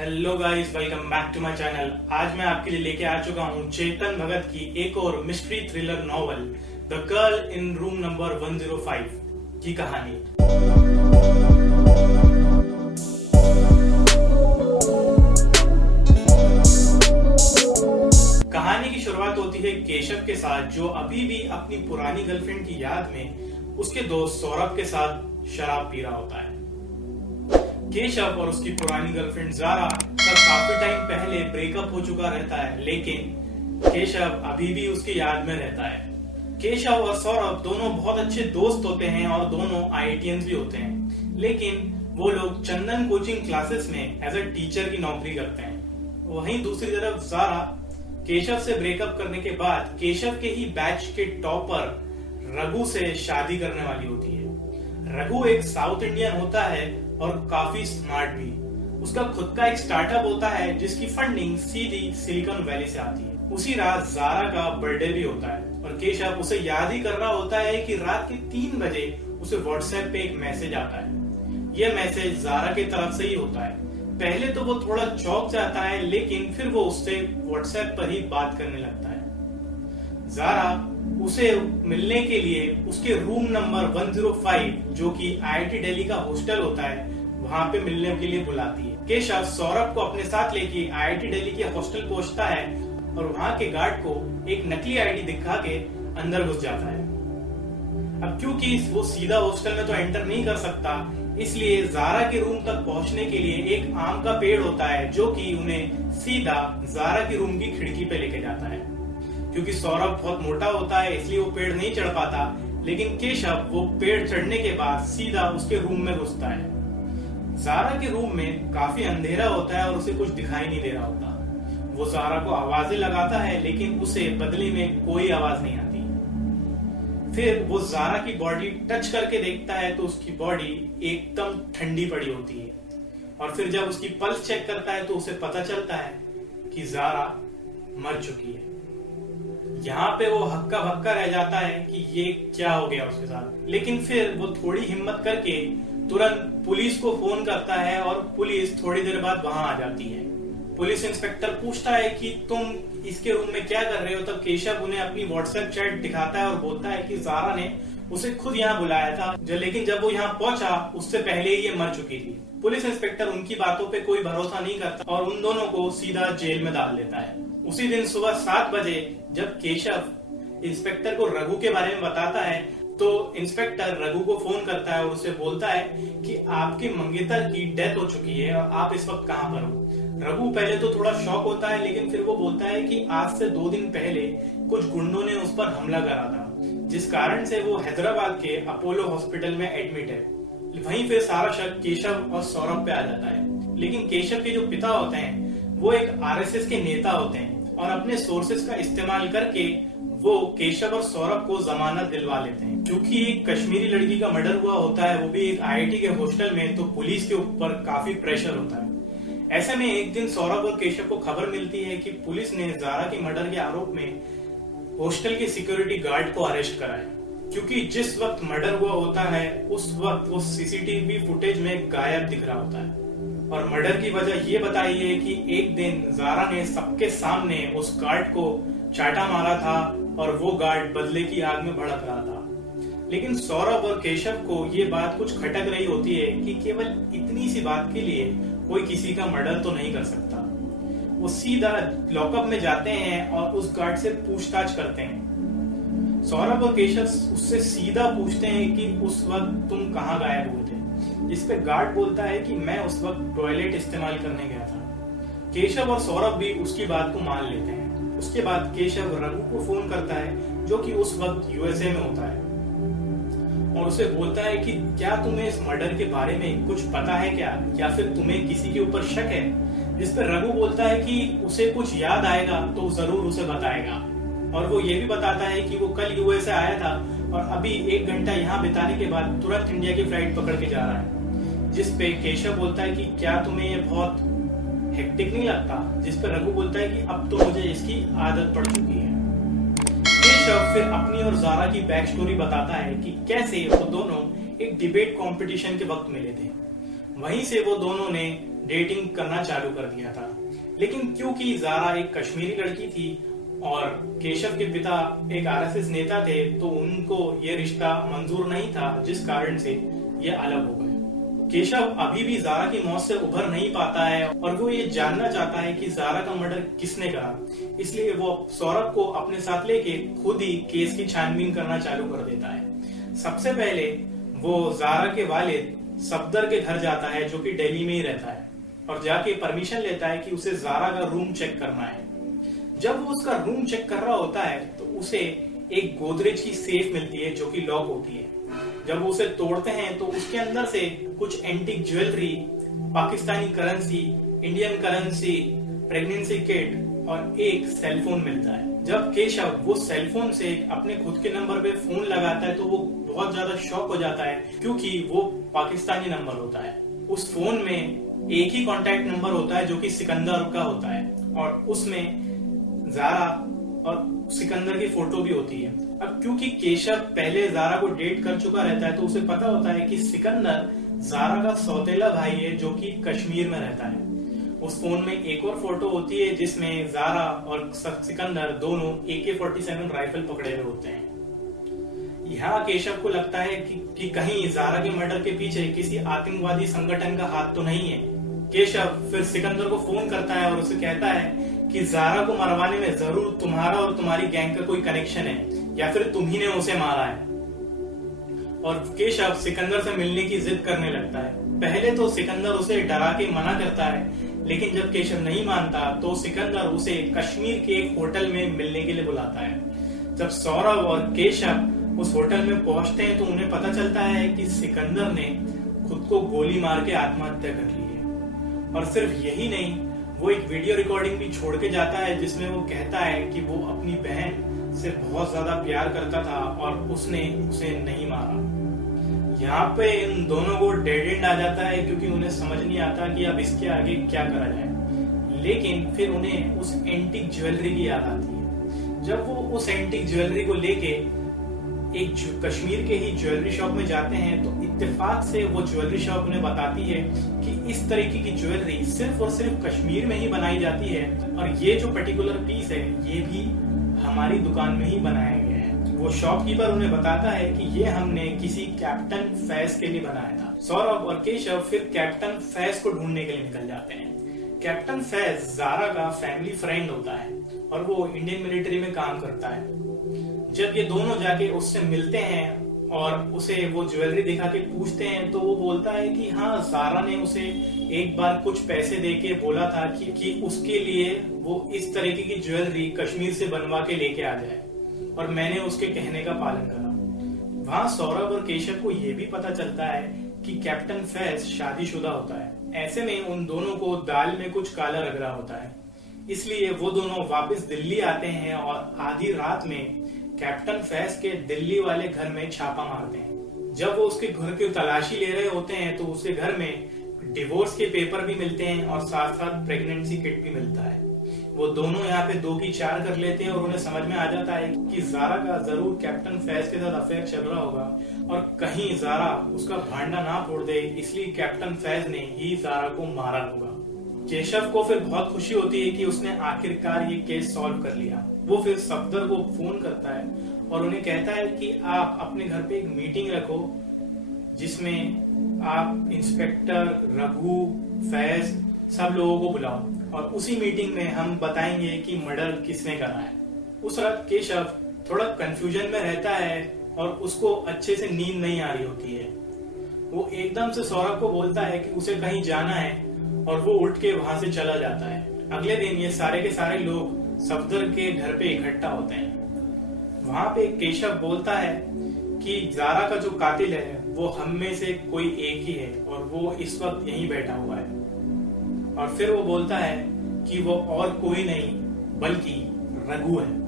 Hello guys, welcome back to my channel. आज मैं आपके लिए लेके आ चुका हूँ चेतन भगत की एक और mystery thriller novel the girl in room number 105 की कहानी। कहानी की शुरुआत होती है केशव के साथ, जो अभी भी अपनी पुरानी गर्लफ्रेंड की याद में उसके दोस्त सौरभ के साथ शराब पी रहा होता है। केशव और उसकी पुरानी गर्लफ्रेंड जारा का काफी टाइम पहले ब्रेकअप हो चुका रहता है, लेकिन केशव अभी भी उसकी याद में रहता है। केशव और सौरभ दोनों बहुत अच्छे दोस्त होते हैं और दोनों IITians भी होते हैं, लेकिन वो लोग चंदन कोचिंग क्लासेस में एज अ टीचर की नौकरी करते हैं। वहीं दूसरी तरफ जारा केशव से ब्रेकअप करने के बाद केशव के ही बैच के टॉपर रघु से शादी करने वाली होती है। रघु एक साउथ इंडियन होता है और काफी स्मार्ट भी। उसका खुद का एक स्टार्टअप होता है जिसकी फंडिंग सीधी सिलिकॉन वैली से आती है। उसी रात जारा का बर्थडे भी होता है और केशव उसे याद ही कर रहा होता है कि रात के 3 बजे उसे व्हाट्सएप पे एक मैसेज आता है। यह मैसेज जारा की तरफ से ही होता है। पहले तो वो थोड़ा चौंक जाता है, लेकिन फिर वो उससे व्हाट्सएप पर ही बात करने लगता है। जारा उसे मिलने के लिए उसके रूम नंबर 105, जो कि IIT दिल्ली का हॉस्टल होता है, वहां पे मिलने के लिए बुलाती है। केशव सौरभ को अपने साथ लेके IIT दिल्ली के हॉस्टल पहुंचता है और वहां के गार्ड को एक नकली ID दिखा के अंदर घुस जाता है। अब क्योंकि वो सीधा हॉस्टल में तो एंटर नहीं कर सकता, इसलिए जारा के रूम तक पहुंचने के लिए एक आम का पेड़ होता है जो कि उन्हें सीधा जारा के रूम की खिड़की पे लेके जाता है। क्योंकि सौरभ बहुत मोटा होता है, इसलिए वो पेड़ नहीं चढ़ पाता, लेकिन केशव वो पेड़ चढ़ने के बाद सीधा उसके रूम में घुसता है। जारा के रूम में काफी अंधेरा होता है और उसे कुछ दिखाई नहीं दे रहा होता। वो जारा को आवाजें लगाता है, लेकिन उसे बदले में कोई आवाज नहीं आती। फिर वो जारा की बॉडी टच करके देखता है तो उसकी बॉडी एकदम ठंडी पड़ी होती है। और फिर जब उसकी पल्स चेक करता है तो उसे पता चलता है कि जारा मर चुकी है। यहाँ पे वो हक्का बक्का रह जाता है कि ये क्या हो गया उसके साथ। लेकिन फिर वो थोड़ी हिम्मत करके तुरंत पुलिस को फोन करता है और पुलिस थोड़ी देर बाद वहां आ जाती है। पुलिस इंस्पेक्टर पूछता है कि तुम इसके रूम में क्या कर रहे हो। तब केशव उन्हें अपनी व्हाट्सएप चैट दिखाता है और बोलता है कि जारा ने उसे खुद यहाँ बुलाया था, लेकिन जब वो यहाँ पहुंचा उससे पहले ही ये मर चुकी थी। पुलिस इंस्पेक्टर उनकी बातों पे कोई भरोसा नहीं करता और उन दोनों को सीधा जेल में डाल देता है। उसी दिन सुबह 7 बजे जब केशव इंस्पेक्टर को रघु के बारे में बताता है तो इंस्पेक्टर रघु को फोन करता है और उसे बोलता है कि आपके मंगेतर की डेथ हो चुकी है और आप इस वक्त कहाँ पर हो। रघु पहले तो थोड़ा शॉक होता है, लेकिन फिर वो बोलता है कि आज से 2 दिन पहले कुछ गुंडों ने उस पर हमला करा था, जिस कारण से वो हैदराबाद के अपोलो हॉस्पिटल में एडमिट है। वहीं फिर सारा शक केशव और सौरभ पे आ जाता है। लेकिन केशव के जो पिता होते हैं वो एक RSS के नेता होते हैं और अपने सोर्सेस का इस्तेमाल करके वो केशव और सौरभ को जमानत दिलवा लेते हैं। क्योंकि एक कश्मीरी लड़की का मर्डर हुआ होता है, वो भी एक IIT के हॉस्टल में, तो पुलिस के ऊपर काफी प्रेशर होता है। ऐसे में एक दिन सौरभ और केशव को खबर मिलती है कि पुलिस ने जारा के मर्डर के आरोप में हॉस्टल के सिक्योरिटी गार्ड को अरेस्ट करा है। क्योंकि जिस वक्त मर्डर हुआ होता है उस वक्त वो CCTV फुटेज में गायब दिख रहा होता है। और मर्डर की वजह ये बताई है कि एक दिन जारा ने सबके सामने उस गार्ड को चाटा मारा था और वो गार्ड बदले की आग में भड़क रहा था। लेकिन सौरभ और केशव को ये बात कुछ खटक रही होती है कि केवल इतनी सी बात के लिए कोई किसी का मर्डर तो नहीं कर सकता। वो सीधा लॉकअप में जाते हैं और उस गार्ड से पूछताछ करते हैं। सौरभ और केशव उससे सीधा पूछते हैं कि उस वक्त तुम कहाँ गायब हुए थे, जिस पे गार्ड बोलता है कि मैं उस वक्त टॉयलेट इस्तेमाल करने गया था। केशव और सौरभ भी उसकी बात को मान लेते हैं। उसके बाद केशव रघु को फोन करता है, जो कि उस वक्त USA में होता है, और उसे बोलता है कि क्या तुम्हें इस मर्डर के बारे में कुछ पता है क्या, या फिर तुम्हें किसी के ऊपर शक है। जिस पर रघु बोलता है कि उसे कुछ याद आएगा तो जरूर उसे बताएगा। और वो ये भी बताता है कि वो कल USA से आया था और अभी 1 घंटा यहाँ बिताने के बाद तुरंत इंडिया की फ्लाइट पकड़ के जा रहा है। जिस पे केशव बोलता है कि क्या तुम्हें ये बहुत हेक्टिक नहीं लगता। जिस पर रघु बोलता है कि अब तो मुझे इसकी आदत पड़ चुकी है। केशव फिर अपनी और जारा की बैक स्टोरी बताता है कि कैसे वो दोनों एक डिबेट कंपटीशन के वक्त मिले थे। वहीं से वो दोनों ने डेटिंग करना चालू कर दिया था। लेकिन क्योंकि जारा एक कश्मीरी लड़की थी और केशव के पिता एक आरएसएस नेता थे, तो उनको ये रिश्ता मंजूर नहीं था, जिस कारण से ये अलग हो गए। केशव अभी भी जारा की मौत से उभर नहीं पाता है और वो ये जानना चाहता है कि जारा का मर्डर किसने करा। इसलिए वो सौरभ को अपने साथ लेके खुद ही केस की छानबीन करना चालू कर देता है। सबसे पहले वो जारा के वालिद सफदर के घर जाता है, जो कि दिल्ली में ही रहता है, और जाके परमिशन लेता है कि उसे जारा का रूम चेक करना है। जब वो उसका रूम चेक कर रहा होता है तो उसे एक गोदरेज की सेफ मिलती है जो कि लॉक होती है। जब वो उसे तोड़ते हैं तो उसके अंदर से कुछ antique jewellery, Pakistani currency, Indian currency, pregnancy kit और एक सेलफोन मिलता है। जब केशव वो सेलफोन से अपने खुद के नंबर पे फोन लगाता है तो वो बहुत ज्यादा शॉक हो जाता है, क्योंकि वो पाकिस्तानी नंबर होता है। उस फोन में एक ही कॉन्टैक्ट नंबर होता है जो कि सिकंदर का होता है, और उसमें जारा और सिकंदर की फोटो भी होती है। अब क्योंकि केशव पहले जारा को डेट कर चुका रहता है, तो उसे पता होता है कि सिकंदर जारा का सौतेला भाई है जो कि कश्मीर में रहता है। उस फोन में एक और फोटो होती है जिसमें जारा और सिकंदर दोनों AK-47 राइफल पकड़े हुए होते हैं। यहाँ केशव को लगता है कि कहीं जारा के मर्डर के पीछे किसी आतंकवादी संगठन का हाथ तो नहीं है। केशव फिर सिकंदर को फोन करता है और उसे कहता है कि जारा को मरवाने में जरूर तुम्हारा और तुम्हारी गैंग का कोई कनेक्शन है, या फिर तुम ही ने उसे मारा है। और केशव सिकंदर से मिलने की जिद करने लगता है। पहले तो सिकंदर उसे डरा के मना करता है, लेकिन जब केशव नहीं मानता तो सिकंदर उसे कश्मीर के एक होटल में मिलने के लिए बुलाता है। जब सौरभ और केशव उस होटल में पहुंचते हैं तो उन्हें पता चलता है कि सिकंदर ने खुद को गोली मार के आत्महत्या कर ली है। और सिर्फ यही नहीं, वो एक वीडियो रिकॉर्डिंग भी छोड़ के जाता है जिसमें वो कहता है कि वो अपनी बहन से बहुत ज्यादा प्यार करता था और उसने उसे नहीं मारा। यहाँ पे इन दोनों को डेड एंड आ जाता है, क्योंकि उन्हें समझ नहीं आता कि अब इसके आगे क्या करा जाए। लेकिन फिर उन्हें उस एंटीक ज्वेलरी की याद आती है। जब वो उस एंटीक ज्वेलरी को लेके एक कश्मीर के ही ज्वेलरी शॉप में जाते हैं तो इत्तेफाक से वो ज्वेलरी शॉप उन्हें बताती है कि इस तरीके की ज्वेलरी सिर्फ और सिर्फ कश्मीर में ही बनाई जाती है, और ये जो पर्टिकुलर पीस है ये भी हमारी दुकान में ही बनाया गया है। वो शॉपकीपर उन्हें बताता है कि ये हमने किसी कैप्टन फैज के लिए बनाया था। सौरभ और केशव फिर कैप्टन फैज को ढूंढने के लिए निकल जाते हैं। कैप्टन फैज जारा का फैमिली फ्रेंड होता है और वो इंडियन मिलिट्री में काम करता है। जब ये दोनों जाके उससे मिलते हैं और उसे वो ज्वेलरी दिखा के पूछते हैं तो वो बोलता है कि हाँ, जारा ने उसे एक बार कुछ पैसे देके बोला था कि उसके लिए वो इस तरीके की ज्वेलरी कश्मीर से बनवा के लेके आ जाए, और मैंने उसके कहने का पालन करा। वहां सौरभ और केशव को ये भी पता चलता है कि कैप्टन फैज शादीशुदा होता है। ऐसे में उन दोनों को दाल में कुछ काला रगड़ा होता है, इसलिए वो दोनों वापस दिल्ली आते हैं और आधी रात में कैप्टन फैज के दिल्ली वाले घर में छापा मारते हैं। जब वो उसके घर की तलाशी ले रहे होते हैं तो उसके घर में डिवोर्स के पेपर भी मिलते हैं और साथ साथ प्रेगनेंसी किट भी मिलता है। वो दोनों यहाँ पे 2 की 4 कर लेते हैं और उन्हें समझ में आ जाता है कि जारा का जरूर कैप्टन फैज के साथ अफेयर चल रहा होगा, और कहीं जारा उसका भांडा ना फोड़ दे, इसलिए कैप्टन फैज ने ही जारा को मारा होगा। केशव को फिर बहुत खुशी होती है कि उसने आखिरकार ये केस सॉल्व कर लिया। वो फिर सफदर को फोन करता है और उन्हें कहता है कि आप अपने घर पे एक मीटिंग रखो जिसमें आप इंस्पेक्टर, रघु, फैज सब लोगों को बुलाओ, और उसी मीटिंग में हम बताएंगे कि मर्डर किसने करा है। उस रात केशव थोड़ा कंफ्यूजन में रहता है और उसको अच्छे से नींद नहीं आ रही होती है। वो एकदम से सौरभ को बोलता है कि उसे कहीं जाना है और वो उठ के वहां से चला जाता है। अगले दिन ये सारे के सारे लोग सफदर के घर पे इकट्ठा होते हैं। वहां पे केशव बोलता है कि जारा का जो कातिल है वो हम में से कोई एक ही है और वो इस वक्त यहीं बैठा हुआ है। और फिर वो बोलता है कि वो और कोई नहीं बल्कि रघु है।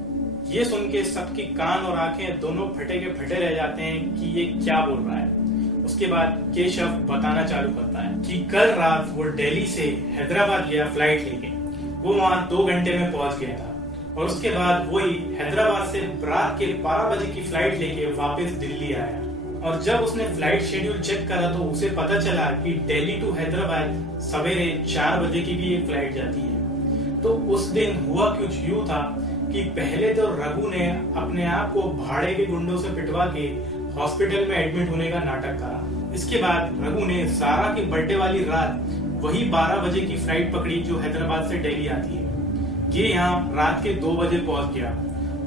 ये सुन के सबकी कान और आंखें दोनों फटे के फटे रह जाते हैं कि ये क्या बोल रहा है। उसके बाद केशव बताना चालू करता है कि कल रात वो दिल्ली से हैदराबाद गया फ्लाइट लेके। वो वहां 2 घंटे में पहुंच गया था और उसके बाद वही हैदराबाद से रात के 12 बजे की फ्लाइट लेके वापस दिल्ली आया। और जब उसने फ्लाइट शेड्यूल चेक करा तो उसे पता चला कि दिल्ली टू हैदराबाद सवेरे 4 बजे की भी एक फ्लाइट जाती है। तो उस दिन हुआ कुछ यूं था कि पहले तो रघु ने अपने आप को भाड़े के गुंडों से पिटवा के हॉस्पिटल में एडमिट होने का नाटक करा। इसके बाद रघु ने जारा की बर्थडे वाली रात वही 12 बजे की फ्लाइट पकड़ी जो हैदराबाद से दिल्ली आती है। ये यहाँ रात के 2 बजे पहुंच गया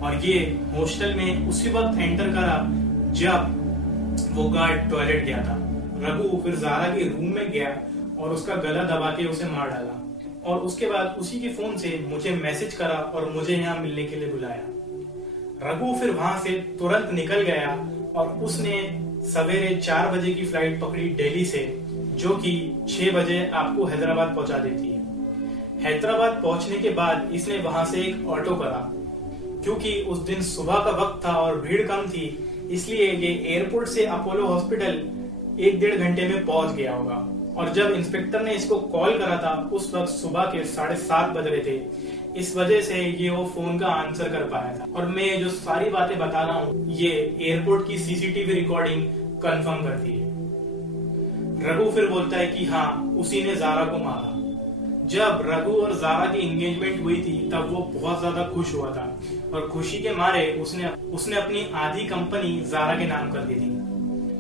और ये हॉस्टल में उसी वक्त एंटर करा जब वो गार्ड टॉयलेट गया था। रघु फिर जारा के रूम में गया और उसका गला दबा के उसे मार डाला और उसके बाद उसी के फोन से मुझे मैसेज करा और मुझे यहाँ मिलने के लिए बुलाया। रघु फिर वहां से तुरंत निकल गया और उसने सवेरे 4 बजे की फ्लाइट पकड़ी दिल्ली से, जो कि 6 बजे आपको हैदराबाद पहुंचा देती है। हैदराबाद पहुंचने के बाद इसने वहां से एक ऑटो करा। क्योंकि उस दिन सुबह का वक्त था और भीड़ कम थी, इसलिए ये एयरपोर्ट से अपोलो हॉस्पिटल 1-1.5 घंटे में पहुंच गया होगा। और जब इंस्पेक्टर ने इसको कॉल करा था उस वक्त सुबह के 7:30 बज रहे थे। इस वजह से ये वो फोन का आंसर कर पाया था। और मैं जो सारी बातें बता रहा हूँ ये एयरपोर्ट की सीसीटीवी रिकॉर्डिंग कंफर्म करती है। रघु फिर बोलता है कि हाँ, उसी ने जारा को मारा। जब रघु और जारा की एंगेजमेंट हुई थी तब वो बहुत ज्यादा खुश हुआ था और खुशी के मारे उसने अपनी आधी कंपनी जारा के नाम कर दी थी।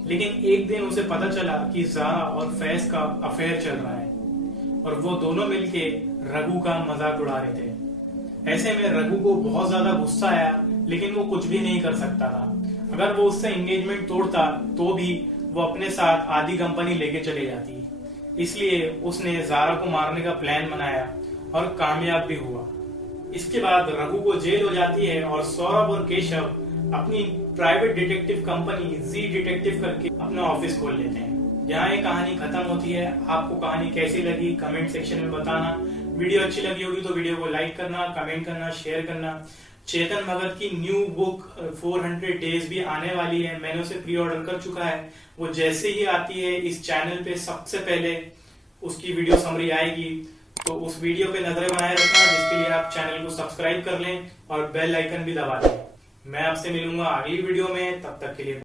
लेकिन एक दिन उसे पता चला कि जारा और फैज का अफेयर चल रहा है और वो दोनों मिलके रघु का मजाक उड़ा रहे थे। ऐसे में रघु को बहुत ज्यादा गुस्सा आया, लेकिन वो कुछ भी नहीं कर सकता था। अगर वो उससे एंगेजमेंट तोड़ता तो भी वो अपने साथ आधी कंपनी लेके चले जाती। इसलिए उसने जारा को मारने का प्लान बनाया और कामयाब भी हुआ। इसके बाद रघु को जेल हो जाती है और सौरभ और केशव अपनी प्राइवेट डिटेक्टिव कंपनी जी डिटेक्टिव करके अपना ऑफिस खोल लेते हैं। यहाँ ये कहानी खत्म होती है। आपको कहानी कैसी लगी कमेंट सेक्शन में बताना। वीडियो अच्छी लगी होगी तो वीडियो को लाइक करना, कमेंट करना, शेयर करना। चेतन भगत की न्यू बुक 400 डेज भी आने वाली है। मैंने उसे प्री ऑर्डर कर चुका है। वो जैसे ही आती है इस चैनल पे सबसे पहले उसकी वीडियो समरी आएगी, तो उस वीडियो पे नजरें बनाए रखना, जिसके लिए आप चैनल को सब्सक्राइब कर लें और बेल आइकन भी दबा दें। मैं आपसे मिलूंगा अगली वीडियो में, तब तक के लिए